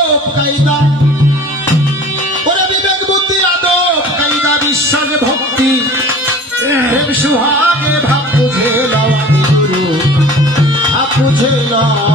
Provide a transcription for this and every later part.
আদব কায়দা। ওরে বিবেক বুদ্ধি, আদব কায়দা, বিশ্বাস, ভক্তি। প্রেম, সুহাগে ভাব, বুঝে লওয়া গুরু। ভাব, বুঝে লওয়া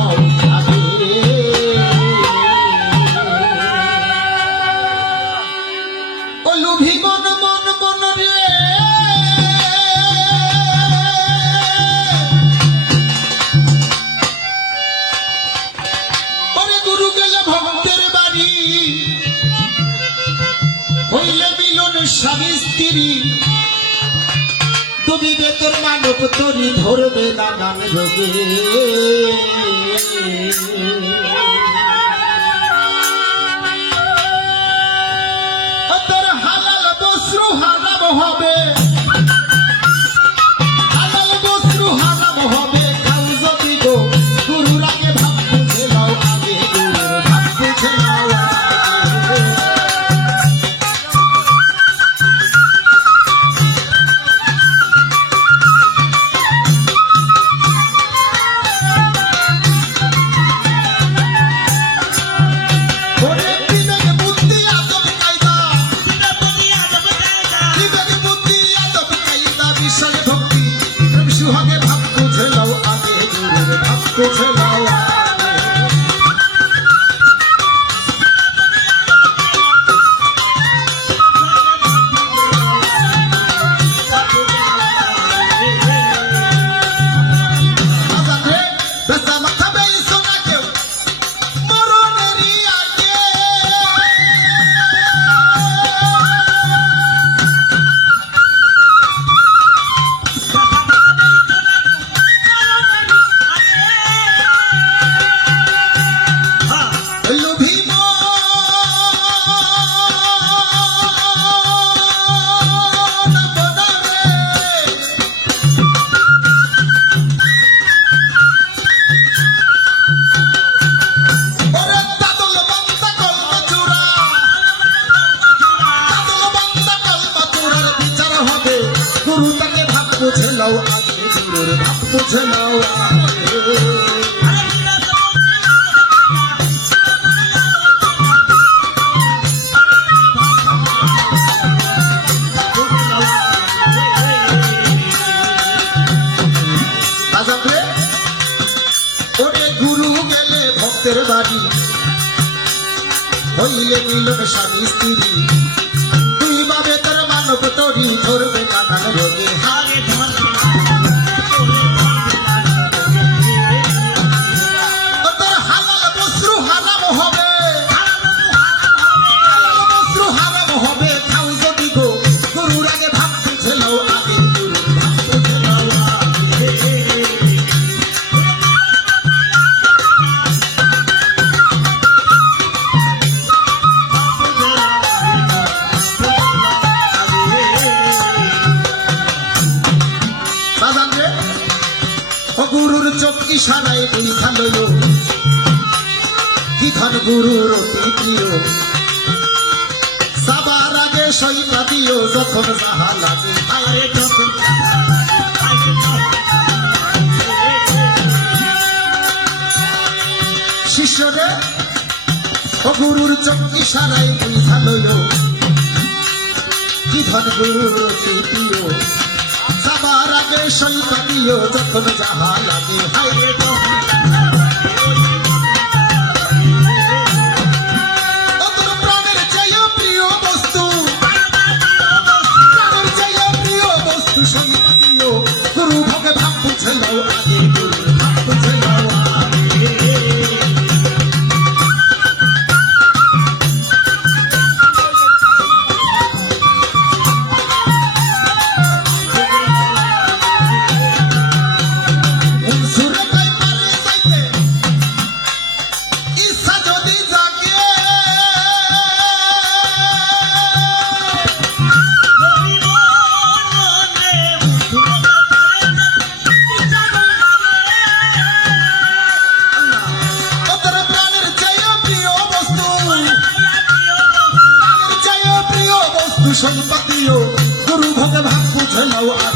দিবে তোর মানব তোরই ধরবে নানান রোগে। বুঝে নাও গুরু গেলে ভক্তের বাড়ি। হইলে মিলন স্বামী স্ত্রী। তুই বাবে তোর মানব তরি ধরবে কানা বিধান গুরুর অতি প্রিয় সবার আগে সইতা দিও যখন যাহা লাগে। আরে যখন শিষ্যরে, ও গুরুর চক্কি সারাই তুই ভালো বিধান গুরুর অতি প্রিয় সবার আগে সইতা দিও যখন যাহা লাগে। হায় রে রে সংবাদীয় গুরু ভগবান বুঝে নাও আর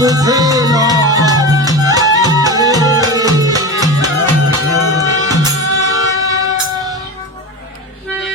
ওরে ভাব